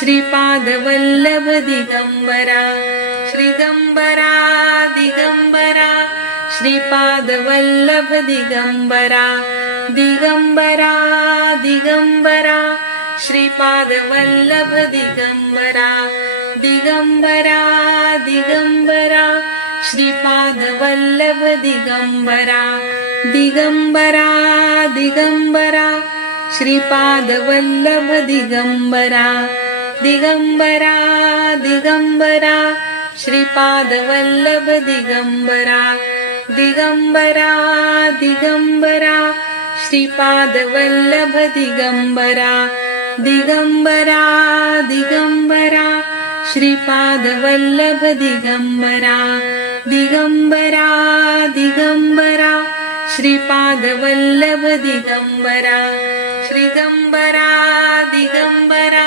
श्रीपादवल्लभ दिगम्बरा श्रीगम्बरा दिगम्बरा श्रीपादवल्लभ दिगम्बरा दिगम्बरा दिगम्बरा श्रीपादवल्लभ दिगम्बरा दिगम्बरा दिगम्बरा श्रीपादवल्लभ दिगम्बरा दिगम्बरा दिगम्बरा श्रीपादवल्लभ दिगम्बरा दिगम्बरा दिगम्बरा श्रीपादवल्लभ दिगम्बरा दिगम्बरा दिगम्बरा श्रीपादवल्लभ दिगम्बरा दिगम्बरा दिगम्बरा श्रीपादवल्लभ दिगम्बरा दिगम्बरा दिगम्बरा श्रीपादवल्लभ दिगम्बरा श्रीगम्बरा दिगम्बरा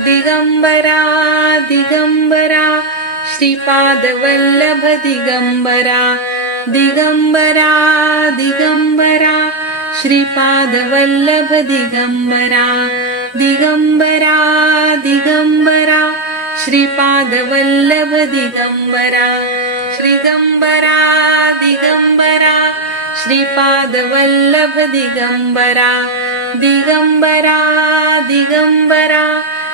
दिगम्बरा दिगम्बरा श्रीपादवल्लभ दिगम्बरा दिगम्बरा दिगम्बरा श्रीपादवल्लभ दिगम्बरा दिगम्बरा दिगम्बरा श्रीपादवल्लभ दिगम्बरा श्रीगम्बरा दिगम्बरा श्रीपादवल्लभ दिगम्बरा दिगम्बरा दिगम्बरा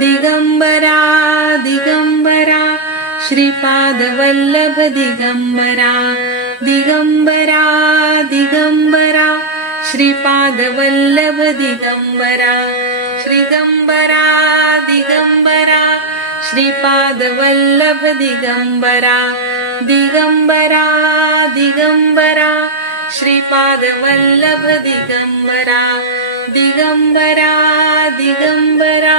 दिगम्बरा दिगम्बरा श्रीपादवल्लभ दिगम्बरा दिगम्बरा दिगम्बरा श्रीपादवल्लभ दिगम्बरा श्रीगम्बरा दिगम्बरा श्रीपादवल्लभ दिगम्बरा दिगम्बरा दिगम्बरा श्रीपादवल्लभ दिगम्बरा दिगम्बरा दिगम्बरा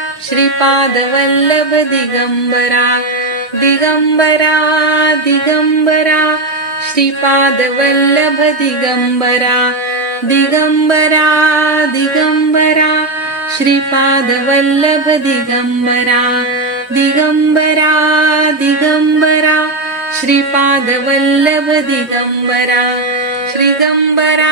श्रीपादवल्लभ दिगम्बरा दिगम्बरा। दिगम्बरा श्रीपादवल्लभ दिगम्बरा दिगम्बरा। दिगम्बरा श्रीपादवल्लभ दिगम्बरा दिगम्बरा। दिगम्बरा श्रीपादवल्लभ दिगम्बरा श्रीगम्बरा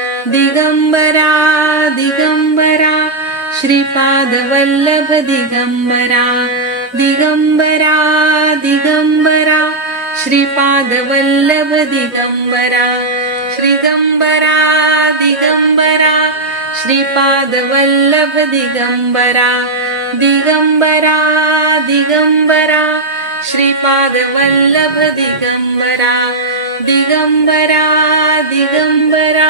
दिगम्बरा दिगम्बरा श्रीपादवल्लभ दिगम्बरा दिगम्बरा दिगम्बरा श्रीपादवल्लभ दिगम्बरा श्रीगम्बरा दिगम्बरा श्रीपादवल्लभ दिगम्बरा दिगम्बरा दिगम्बरा श्रीपादवल्लभ दिगम्बरा दिगम्बरा दिगम्बरा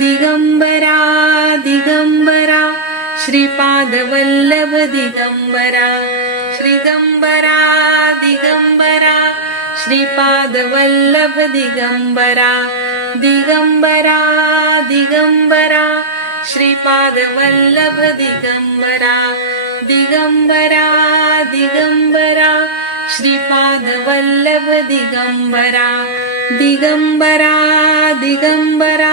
दिगम्बरा दिगम्बरा श्रीपादवल्लभ दिगम्बरा श्रीगम्बरा दिगम्बरा श्रीपादवल्लभ दिगम्बरा दिगम्बरा दिगम्बरा श्रीपादवल्लभ दिगम्बरा दिगम्बरा दिगम्बरा श्रीपादवल्लभ दिगम्बरा दिगम्बरा दिगम्बरा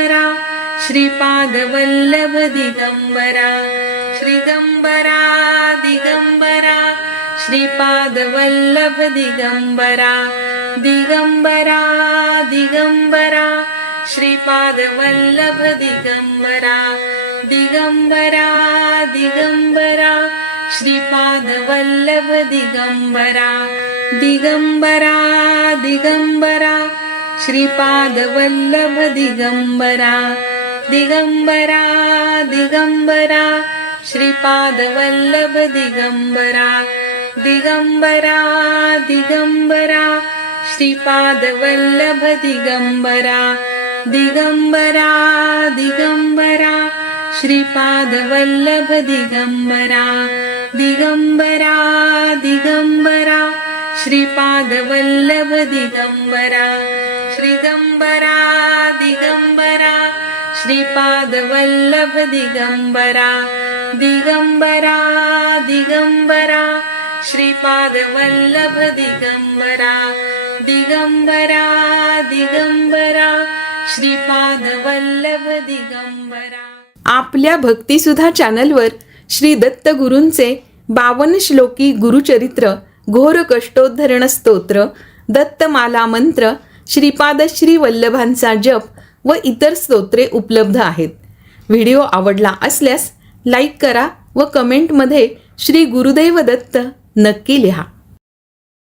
श्रीपादवल्लभ दिगम्बरा श्रीगम्बरा दिगम्बरा श्रीपादवल्लभ दिगम्बरा दिगम्बरा दिगम्बरा श्रीपादवल्लभ दिगम्बरा दिगम्बरा दिगम्बरा श्रीपादवल्लभ दिगम्बरा दिगम्बरा दिगम्बरा श्रीपादवल्लभ दिगम्बरा दिगम्बरा दिगम्बरा श्रीपादवल्लभ दिगम्बरा दिगम्बरा दिगम्बरा श्रीपादवल्लभ दिगम्बरा दिगम्बरा दिगम्बरा श्रीपादवल्लभ दिगम्बरा दिगम्बरा दिगम्बरा श्रीपादवल्लभ दिगम्बरा श्रीगम्बरा दिगम्बरा श्रीपादवल्लभ दिगम्बरा दिगम्बरा दिगम्बरा श्रीपादवल्लभ दिगम्बरा दिगम्बरा दिगम्बरा श्रीपादवल्लभ दिगम्बरा आपल्या भक्तीसुधा चॅनलवर श्री दत्त गुरूंचे बावन श्लोकी गुरुचरित्र घोर कष्टोद्धरण स्तोत्र दत्तमाला मंत्र श्रीपाद श्री वल्लभांचा जप व इतर स्तोत्रे उपलब्ध आहेत. व्हिडिओ आवडला असल्यास लाईक करा व कमेंटमध्ये श्री गुरुदेव दत्त नक्की लिहा.